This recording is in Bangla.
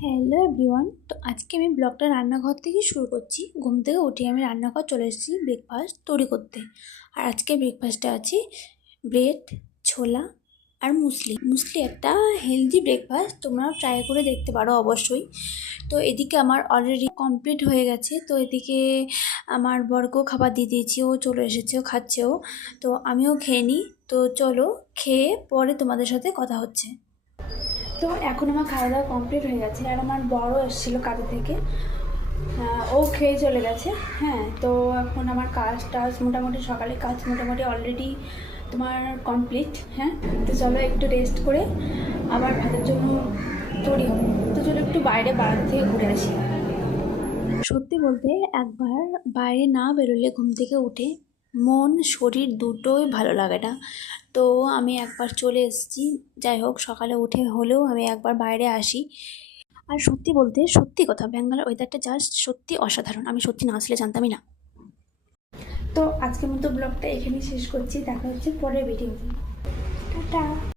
Hello everyone. তো আজকে আমি ব্লগটা রান্নাঘর থেকে শুরু করছি। ঘুম থেকে উঠে আমি রান্নাঘর চলে এসেছি ব্রেকফাস্ট তৈরি করতে। আর আজকে ব্রেকফাস্টে আছে ব্রেড, ছোলা আর মুসলি। মুসলি একটা হেলদি ব্রেকফাস্ট, তোমরাও ট্রাই করে দেখতে পারো অবশ্যই। তো এদিকে আমার অলরেডি কমপ্লিট হয়ে গেছে। তো এদিকে আমার বরকেও খাবার দিয়ে দিয়েছি, ও চলে এসেছে, ও খাচ্ছেও। তো আমিও খেয়ে নিই। তো চলো, খেয়ে পরে তোমাদের সাথে কথা হচ্ছে। তো এখন আমার খাওয়া দাওয়া কমপ্লিট হয়ে গেছে, আর আমার বড় এসেছিলো কাজে থেকে, ও খেয়ে চলে গেছে। হ্যাঁ, তো এখন আমার কাজ টাজ মোটামুটি, সকালে কাজ মোটামুটি অলরেডি তোমার কমপ্লিট। হ্যাঁ, তো চলো একটু রেস্ট করে আবার ভাতের জন্য তৈরি হবো। তো চলো একটু বাইরে বারান্দা থেকে ঘুরে আসি। সত্যি বলতে একবার বাইরে না বেরোলে ঘুম থেকে উঠে মন শরীর দুটোই ভালো লাগে না। তো আমি একবার চলে এসেছি। যাই হোক, সকালে উঠে হলেও আমি একবার বাইরে আসি। আর সত্যি বলতে, সত্যি কথা, ব্যাঙ্গালোর ওয়েদারটা জাস্ট সত্যি অসাধারণ। আমি সত্যি না আসলে জানতামই না। তো আজকের মতো ব্লগটা এখানেই শেষ করছি। দেখা হচ্ছে পরের ভিডিও। টাটা।